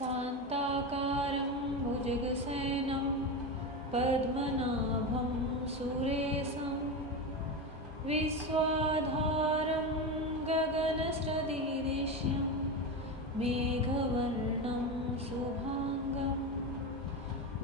शान्ताकारं भुजगशयनं पद्मनाभं सुरेशं विश्वाधारं गगनसदृशं मेघवर्णं शुभांगं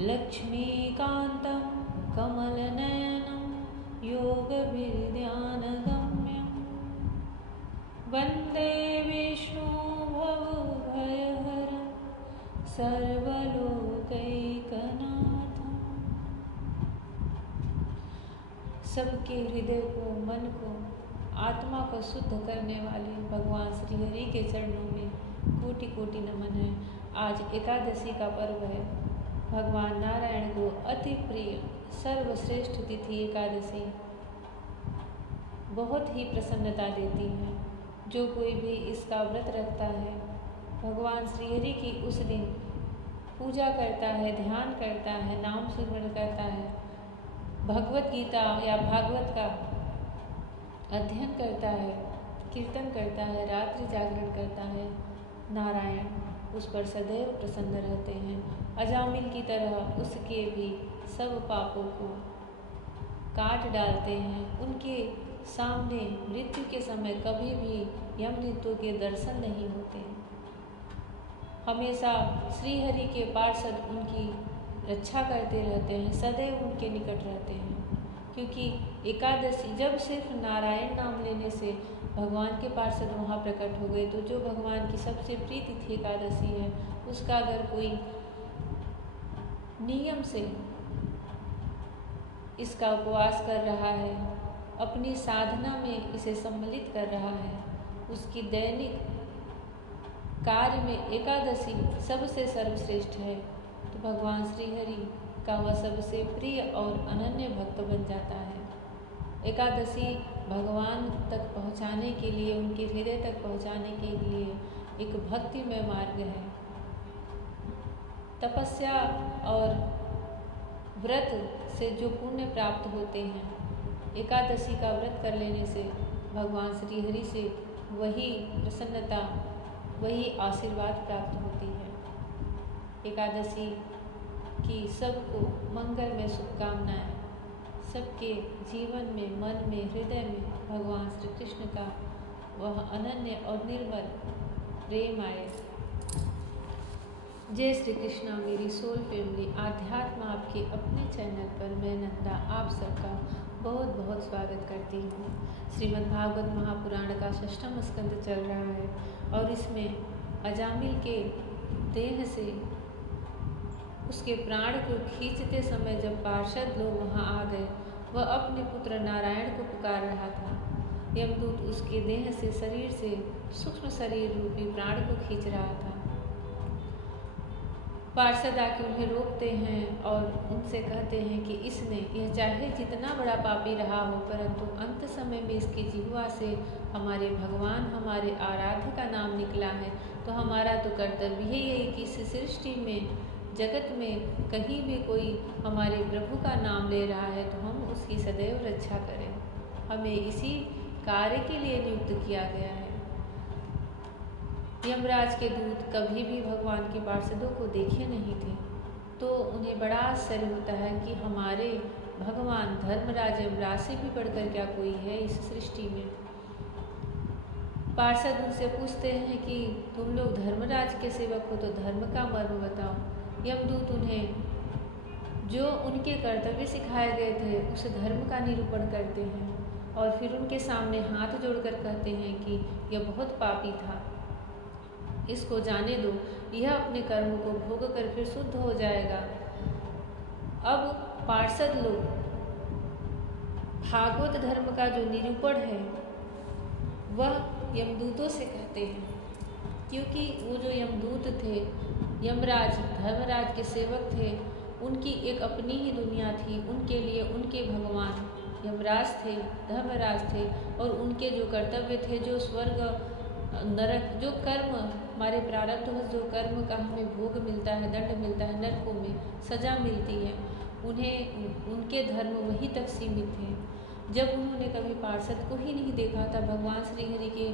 लक्ष्मीकान्तं कमलनयनं योगविद्यानगम्यं वन्दे विष्णु भवभयहरं सर्वलोकैकनाथं। सबके हृदय को, मन को, आत्मा को शुद्ध करने वाले भगवान श्री हरि के चरणों में कोटि कोटि नमन है। आज एकादशी का पर्व है। भगवान नारायण को अति प्रिय सर्वश्रेष्ठ तिथि एकादशी बहुत ही प्रसन्नता देती है। जो कोई भी इसका व्रत रखता है, भगवान श्री हरि की उस दिन पूजा करता है, ध्यान करता है, नाम स्मरण करता है, भगवत गीता या भागवत का अध्ययन करता है, कीर्तन करता है, रात्रि जागरण करता है, नारायण उस पर सदैव प्रसन्न रहते हैं। अजामिल की तरह उसके भी सब पापों को काट डालते हैं। उनके सामने मृत्यु के समय कभी भी यमदूतों के दर्शन नहीं होते। हमेशा श्री हरि के पार्षद उनकी रक्षा करते रहते हैं, सदैव उनके निकट रहते हैं। क्योंकि एकादशी जब सिर्फ नारायण नाम लेने से भगवान के पार्षद वहाँ प्रकट हो गए, तो जो भगवान की सबसे प्रिय तिथि एकादशी है, उसका अगर कोई नियम से इसका उपवास कर रहा है, अपनी साधना में इसे सम्मिलित कर रहा है, उसकी दैनिक कार्य में एकादशी सबसे सर्वश्रेष्ठ है, तो भगवान श्री हरि का वह सबसे प्रिय और अनन्य भक्त बन जाता है। एकादशी भगवान तक पहुँचाने के लिए, उनके हृदय तक पहुँचाने के लिए एक भक्तिमय मार्ग है। तपस्या और व्रत से जो पुण्य प्राप्त होते हैं, एकादशी का व्रत कर लेने से भगवान श्री हरि से वही प्रसन्नता, वही आशीर्वाद प्राप्त होती है। एकादशी की सबको मंगलमय शुभकामनाएं। सबके जीवन में, मन में, हृदय में भगवान श्री कृष्ण का वह अनन्य और निर्मल प्रेम आए। जय श्री कृष्णा मेरी सोल फैमिली। आध्यात्म आपके अपने चैनल पर मैं नंदा आप सबका बहुत बहुत स्वागत करती हूँ। श्रीमद् भागवत महापुराण का 6वां स्कंद चल रहा है और इसमें अजामिल के देह से उसके प्राण को खींचते समय जब पार्षद लोग वहाँ आ गए, वह अपने पुत्र नारायण को पुकार रहा था। यमदूत उसके देह से, शरीर से सूक्ष्म शरीर रूपी प्राण को खींच रहा था। पार्षद आके उन्हें रोकते हैं और उनसे कहते हैं कि इसने, यह चाहे जितना बड़ा पापी रहा हो, परंतु अंत समय में इसकी जिह्वा से हमारे भगवान, हमारे आराध्य का नाम निकला है, तो हमारा तो कर्तव्य ही यही कि इस सृष्टि में, जगत में कहीं भी कोई हमारे प्रभु का नाम ले रहा है तो हम उसकी सदैव रक्षा करें। हमें इसी कार्य के लिए नियुक्त किया गया है। यमराज के दूत कभी भी भगवान के पार्षदों को देखे नहीं थे, तो उन्हें बड़ा आश्चर्य होता है कि हमारे भगवान धर्मराज यमराज से भी बढ़कर क्या कोई है इस सृष्टि में। पार्षद उनसे पूछते हैं कि तुम लोग धर्मराज के सेवक हो, तो धर्म का मर्म बताओ। यमदूत उन्हें जो उनके कर्तव्य सिखाए गए थे उस धर्म का निरूपण करते हैं और फिर उनके सामने हाथ जोड़कर कहते हैं कि यह बहुत पापी था, इसको जाने दो, यह अपने कर्म को भोग कर फिर शुद्ध हो जाएगा। अब पार्षद लोग भागवत धर्म का जो निरूपण है वह यमदूतों से कहते हैं, क्योंकि वो जो यमदूत थे, यमराज धर्मराज के सेवक थे, उनकी एक अपनी ही दुनिया थी। उनके लिए उनके भगवान यमराज थे, धर्मराज थे, और उनके जो कर्तव्य थे, जो स्वर्ग नरक, जो कर्म हमारे प्रारब्ध जो कर्म का हमें भोग मिलता है, दंड मिलता है, नरकों में सजा मिलती है, उन्हें उनके धर्म वहीं तक सीमित थे। जब उन्होंने कभी पार्षद को ही नहीं देखा था, भगवान श्री हरि के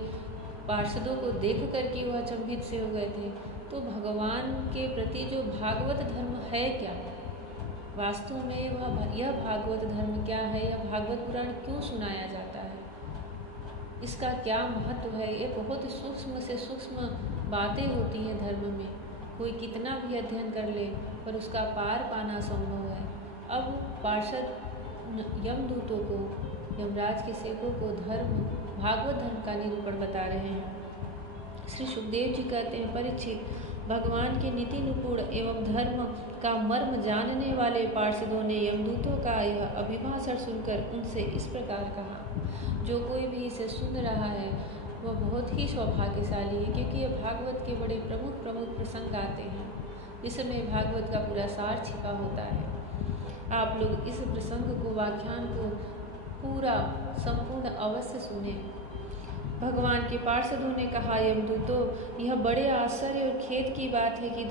पार्षदों को देख कर के वह अचंभित से हो गए थे, तो भगवान के प्रति जो भागवत धर्म है क्या, वास्तव में यह भागवत धर्म क्या है, यह भागवत पुराण क्यों सुनाया जाता है, इसका क्या महत्व है। ये बहुत सूक्ष्म से सूक्ष्म बातें होती हैं धर्म में, कोई कितना भी अध्ययन कर ले पर उसका पार पाना संभव है। अब पार्षद यमदूतों को, यमराज के सेवकों को भागवत धर्म का निरूपण बता रहे हैं। श्री सुखदेव जी कहते हैं, परीक्षित, भगवान के नीति निपुण एवं धर्म का मर्म जानने वाले पार्षदों ने यमदूतों का यह अभिभाषण सुनकर उनसे इस प्रकार कहा। जो कोई भी इसे सुन रहा है वह बहुत ही सौभाग्यशाली है, क्योंकि यह भागवत के बड़े प्रमुख प्रसंग आते हैं जिसमें भागवत का पूरा सार छिपा होता है। आप लोग इस प्रसंग को, व्याख्यान को पूरा संपूर्ण अवश्य सुने। भगवान के पार्षदों ने कहा, यमदूतों, यह बड़े आश्चर्य और खेद की बात है कि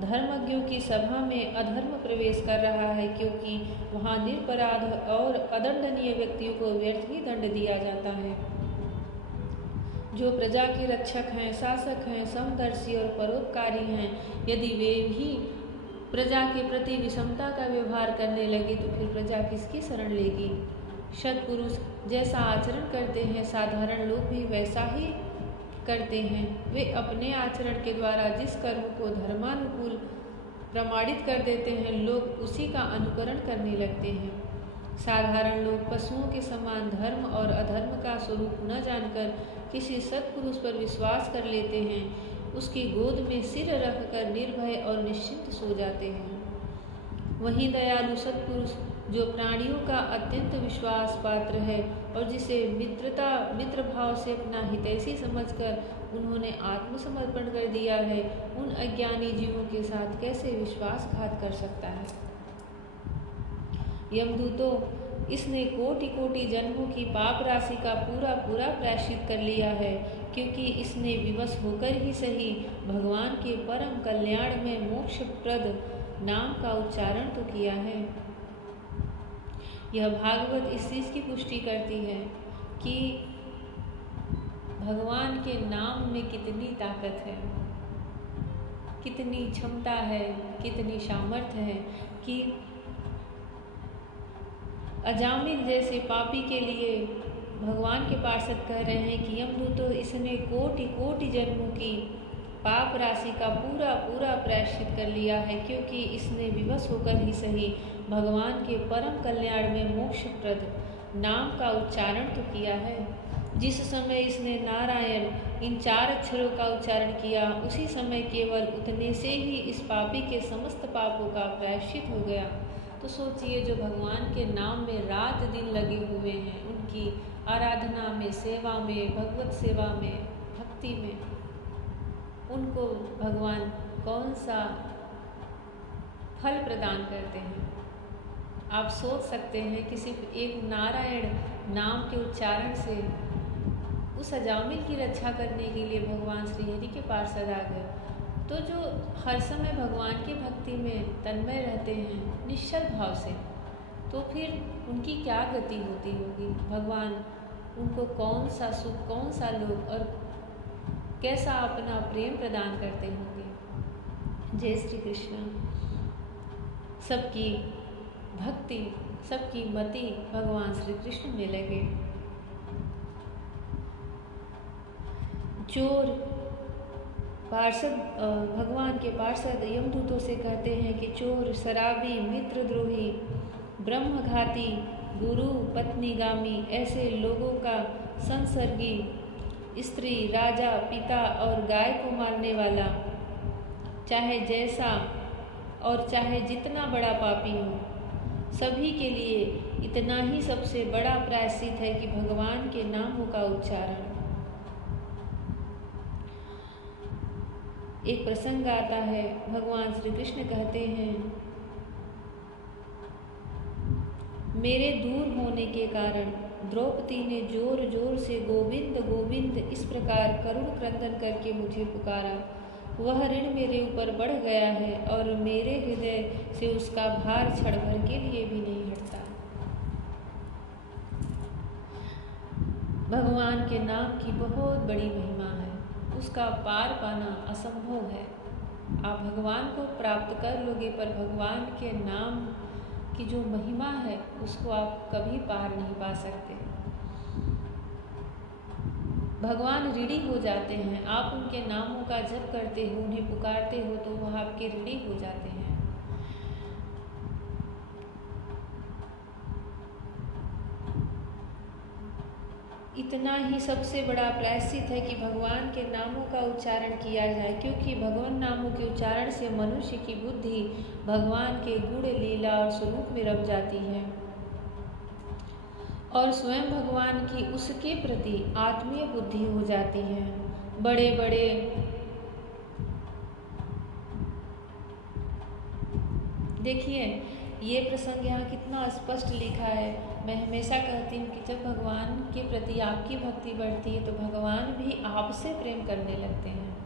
धर्मज्ञों की सभा में अधर्म प्रवेश कर रहा है, क्योंकि वहाँ निरपराध और अदंडनीय व्यक्तियों को व्यर्थ ही दंड दिया जाता है। जो प्रजा के रक्षक हैं, शासक हैं, समदर्शी और परोपकारी हैं, यदि वे भी प्रजा के प्रति विषमता का व्यवहार करने लगे तो फिर प्रजा किसकी शरण लेगी। सत्पुरुष जैसा आचरण करते हैं, साधारण लोग भी वैसा ही करते हैं। वे अपने आचरण के द्वारा जिस कर्म को धर्मानुकूल प्रमाणित कर देते हैं, लोग उसी का अनुकरण करने लगते हैं। साधारण लोग पशुओं के समान धर्म और अधर्म का स्वरूप न जानकर किसी सत्पुरुष पर विश्वास कर लेते हैं, उसकी गोद में सिर रखकर निर्भय और निश्चिंत सो जाते हैं। वहीं दयालु सत्पुरुष, जो प्राणियों का अत्यंत विश्वास पात्र है और जिसे मित्र भाव से अपना हितैषी समझकर उन्होंने आत्मसमर्पण कर दिया है, उन अज्ञानी जीवों के साथ कैसे विश्वासघात कर सकता है। यमदूतों, इसने कोटि कोटि जन्मों की पाप राशि का पूरा प्रायश्चित कर लिया है, क्योंकि इसने विवश होकर ही सही भगवान के परम कल्याण में मोक्षप्रद नाम का उच्चारण तो किया है। यह भागवत इस चीज़ की पुष्टि करती है कि भगवान के नाम में कितनी ताकत है, कितनी क्षमता है, कितनी सामर्थ्य है कि अजामिल जैसे पापी के लिए भगवान के पार्षद कह रहे हैं कि यमदूतों, इसने कोटि कोटि जन्मों की पाप राशि का पूरा प्रायश्चित कर लिया है, क्योंकि इसने विवश होकर ही सही भगवान के परम कल्याण में मोक्षप्रद नाम का उच्चारण तो किया है। जिस समय इसने नारायण इन 4 अक्षरों का उच्चारण किया, उसी समय केवल उतने से ही इस पापी के समस्त पापों का प्रायश्चित हो गया। तो सोचिए, जो भगवान के नाम में रात दिन लगे हुए हैं, उनकी आराधना में, सेवा में, भगवत सेवा में, भक्ति में, उनको भगवान कौन सा फल प्रदान करते हैं। आप सोच सकते हैं कि सिर्फ एक नारायण नाम के उच्चारण से उस अजामिल की रक्षा करने के लिए भगवान श्री हरि के पार्षद आ गए। तो जो हर समय भगवान की भक्ति में तन्मय रहते हैं निश्चल भाव से, तो फिर उनकी क्या गति होती होगी। भगवान उनको कौन सा सुख, कौन सा लोक और कैसा अपना प्रेम प्रदान करते होंगे। जय श्री कृष्ण। सबकी भक्ति, सबकी मति भगवान श्री कृष्ण में लगे। चोर पार्षद, भगवान के पार्षद यमदूतों से कहते हैं कि चोर, शराबी, मित्रद्रोही, ब्रह्मघाती, गुरु पत्नीगामी ऐसे लोगों का संसर्गी, स्त्री, राजा, पिता और गाय को मारने वाला, चाहे जैसा और चाहे जितना बड़ा पापी हो, सभी के लिए इतना ही सबसे बड़ा प्रायश्चित है कि भगवान के नामों का उच्चारण। एक प्रसंग आता है, भगवान श्री कृष्ण कहते हैं, मेरे दूर होने के कारण द्रौपदी ने जोर जोर से गोविंद गोविंद इस प्रकार करुण क्रंदन करके मुझे पुकारा। वह ऋण मेरे ऊपर बढ़ गया है और मेरे हृदय से उसका भार क्षण भर के लिए भी नहीं हटता। भगवान के नाम की बहुत बड़ी महिमा है। उसका पार पाना असंभव है। आप भगवान को प्राप्त कर लोगे, पर भगवान के नाम की जो महिमा है उसको आप कभी पार नहीं पा सकते। भगवान ऋणी हो जाते हैं। आप उनके नामों का जप करते हो, उन्हें पुकारते हो तो वह आपके ऋणी हो जाते हैं। इतना ही सबसे बड़ा प्रायश्चित है कि भगवान के नामों का उच्चारण किया जाए, क्योंकि भगवान नामों के उच्चारण से मनुष्य की बुद्धि भगवान के गुण, लीला और स्वरूप में रम जाती है और स्वयं भगवान की उसके प्रति आत्मीय बुद्धि हो जाती है। बड़े बड़े देखिए, ये प्रसंग यहाँ कितना स्पष्ट लिखा है। मैं हमेशा कहती हूँ कि जब भगवान के प्रति आपकी भक्ति बढ़ती है तो भगवान भी आपसे प्रेम करने लगते हैं,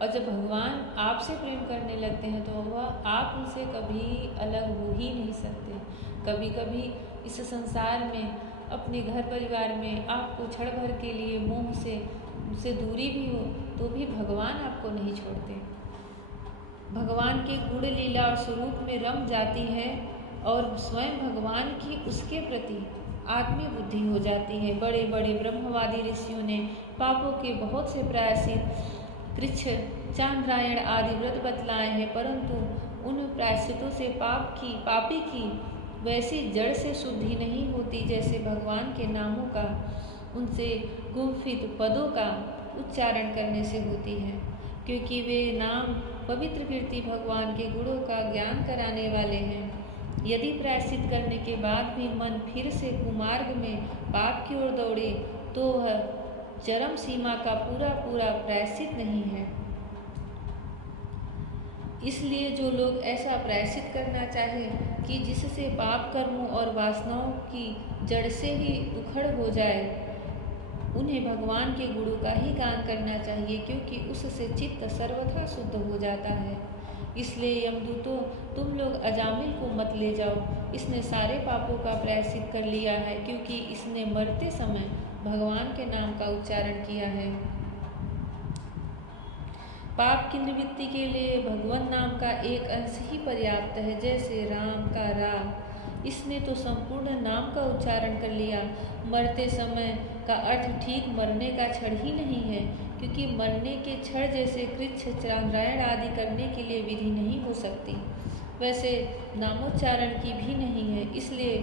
और जब भगवान आपसे प्रेम करने लगते हैं तो वह आप उनसे कभी अलग हो ही नहीं सकते। कभी कभी इस संसार में, अपने घर परिवार में आपको क्षण भर के लिए मोह से दूरी भी हो तो भी भगवान आपको नहीं छोड़ते। भगवान के गुण, लीला और स्वरूप में रम जाती है और स्वयं भगवान की उसके प्रति आत्मीय बुद्धि हो जाती है। बड़े बड़े ब्रह्मवादी ऋषियों ने पापों के बहुत से प्रायश्चित, कृच्छ, चांद्रायण आदि व्रत बतलाए हैं, परंतु उन प्रायश्चितों से पापी की वैसी जड़ से शुद्धि नहीं होती जैसे भगवान के नामों का, उनसे गुम्फित पदों का उच्चारण करने से होती है, क्योंकि वे नाम पवित्र कीर्ति भगवान के गुणों का ज्ञान कराने वाले हैं। यदि प्रायश्चित करने के बाद भी मन फिर से कुमार्ग में पाप की ओर दौड़े तो वह चरम सीमा का पूरा प्रायश्चित नहीं है। इसलिए जो लोग ऐसा प्रायश्चित करना चाहें कि जिससे पाप कर्मों और वासनाओं की जड़ से ही उखड़ हो जाए, उन्हें भगवान के गुणों का ही गान करना चाहिए, क्योंकि उससे चित्त सर्वथा शुद्ध हो जाता है। इसलिए यमदूतों, तुम लोग अजामिल को मत ले जाओ, इसने सारे पापों का प्रायश्चित कर लिया है, क्योंकि इसने मरते समय भगवान के नाम का उच्चारण किया है। पाप की निवृत्ति के लिए भगवान नाम का एक अंश ही पर्याप्त है, जैसे राम का रा, इसने तो संपूर्ण नाम का उच्चारण कर लिया। मरते समय का अर्थ ठीक मरने का क्षण ही नहीं है, क्योंकि मरने के क्षण जैसे कृच्छ, चांद्रायण आदि करने के लिए विधि नहीं हो सकती, वैसे नामोच्चारण की भी नहीं है। इसलिए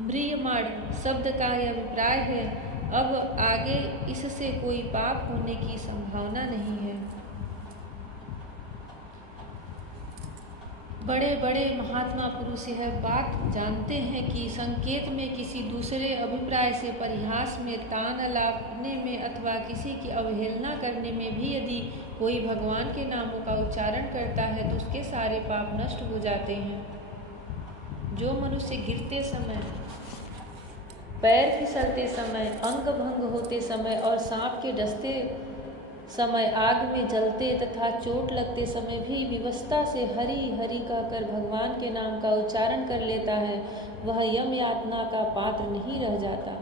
म्रियमाण शब्द का यह अभिप्राय है, अब आगे इससे कोई पाप होने की संभावना नहीं है। बड़े बड़े महात्मा पुरुष यह बात जानते हैं कि संकेत में किसी दूसरे अभिप्राय से परिहास में, तान लापने में अथवा किसी की अवहेलना करने में भी यदि कोई भगवान के नामों का उच्चारण करता है तो उसके सारे पाप नष्ट हो जाते हैं। जो मनुष्य गिरते समय, पैर फिसलते समय, अंग भंग होते समय और सांप के डसते समय, आग में जलते तथा चोट लगते समय भी विवशता से हरि हरि कहकर भगवान के नाम का उच्चारण कर लेता है, वह यम यातना का पात्र नहीं रह जाता।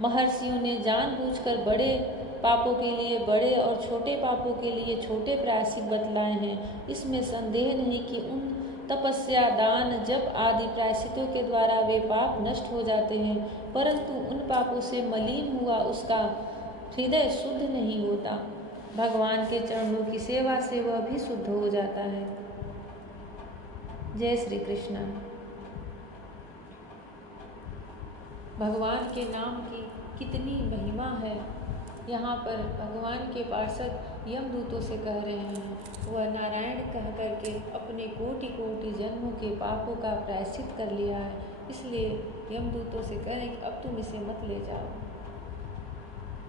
महर्षियों ने जानबूझकर बड़े पापों के लिए बड़े और छोटे पापों के लिए छोटे प्रायश्चित बतलाए हैं। इसमें संदेह नहीं कि उन तपस्या, दान, जप आदि प्रायश्चितों के द्वारा वे पाप नष्ट हो जाते हैं, परंतु उन पापों से मलिन हुआ उसका हृदय शुद्ध नहीं होता। भगवान के चरणों की सेवा से वह भी शुद्ध हो जाता है। जय श्री कृष्ण। भगवान के नाम की कितनी महिमा है। यहाँ पर भगवान के पार्षद यमदूतों से कह रहे हैं, वह नारायण कह करके अपने कोटि कोटि जन्मों के पापों का प्रायश्चित कर लिया है, इसलिए यमदूतों से कह रहे हैं कि अब तुम इसे मत ले जाओ।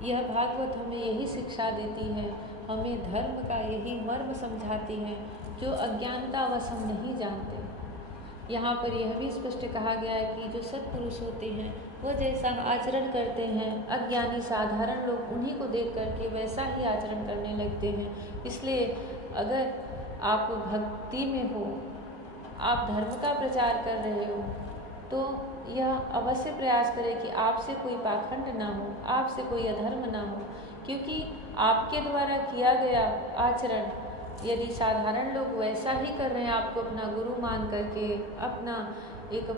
यह भागवत हमें यही शिक्षा देती है, हमें धर्म का यही मर्म समझाती है, जो अज्ञानतावश हम नहीं जानते। यहाँ पर यह भी स्पष्ट कहा गया है कि जो सत्पुरुष होते हैं वह जैसा आचरण करते हैं, अज्ञानी साधारण लोग उन्हीं को देख करके वैसा ही आचरण करने लगते हैं। इसलिए अगर आप भक्ति में हो, आप धर्म का प्रचार कर रहे हो, तो यह अवश्य प्रयास करें कि आपसे कोई पाखंड ना हो, आपसे कोई अधर्म ना हो, क्योंकि आपके द्वारा किया गया आचरण यदि साधारण लोग वैसा ही कर रहे हैं, आपको अपना गुरु मान करके, अपना एक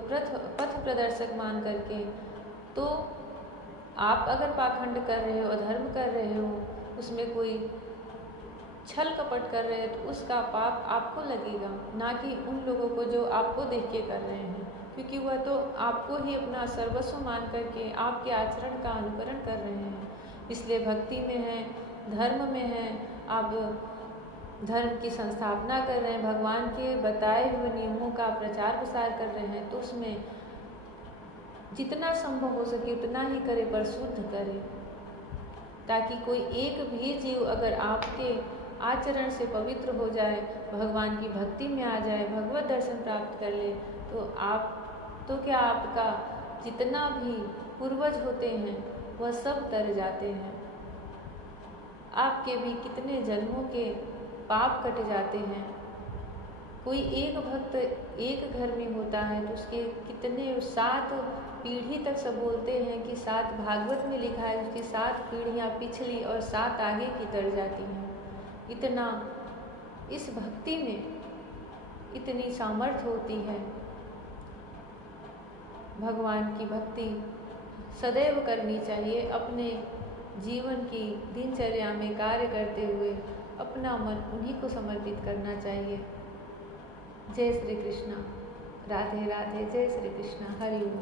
पथ प्रदर्शक मान करके, तो आप अगर पाखंड कर रहे हो, अधर्म कर रहे हो, उसमें कोई छल कपट कर रहे हो, तो उसका पाप आपको लगेगा, ना कि उन लोगों को जो आपको देख के कर रहे हैं, क्योंकि वह तो आपको ही अपना सर्वस्व मान करके आपके आचरण का अनुकरण कर रहे हैं। इसलिए भक्ति में है, धर्म में है, आप धर्म की संस्थापना कर रहे हैं, भगवान के बताए हुए नियमों का प्रचार प्रसार कर रहे हैं, तो उसमें जितना संभव हो सके उतना ही करे, पर शुद्ध करे, ताकि कोई एक भी जीव अगर आपके आचरण से पवित्र हो जाए, भगवान की भक्ति में आ जाए, भगवत दर्शन प्राप्त कर ले, तो क्या आपका जितना भी पूर्वज होते हैं वह सब तर जाते हैं, आपके भी कितने जन्मों के पाप कट जाते हैं। कोई एक भक्त एक घर में होता है तो उसके कितने 7 पीढ़ी तक सब बोलते हैं कि 7 भागवत में लिखा है, उसकी 7 पीढ़ियाँ पिछली और 7 आगे की तर जाती हैं। इतना इस भक्ति में इतनी सामर्थ्य होती है। भगवान की भक्ति सदैव करनी चाहिए। अपने जीवन की दिनचर्या में कार्य करते हुए अपना मन उन्हीं को समर्पित करना चाहिए। जय श्री कृष्ण। राधे राधे। जय श्री कृष्ण। हरि ओम।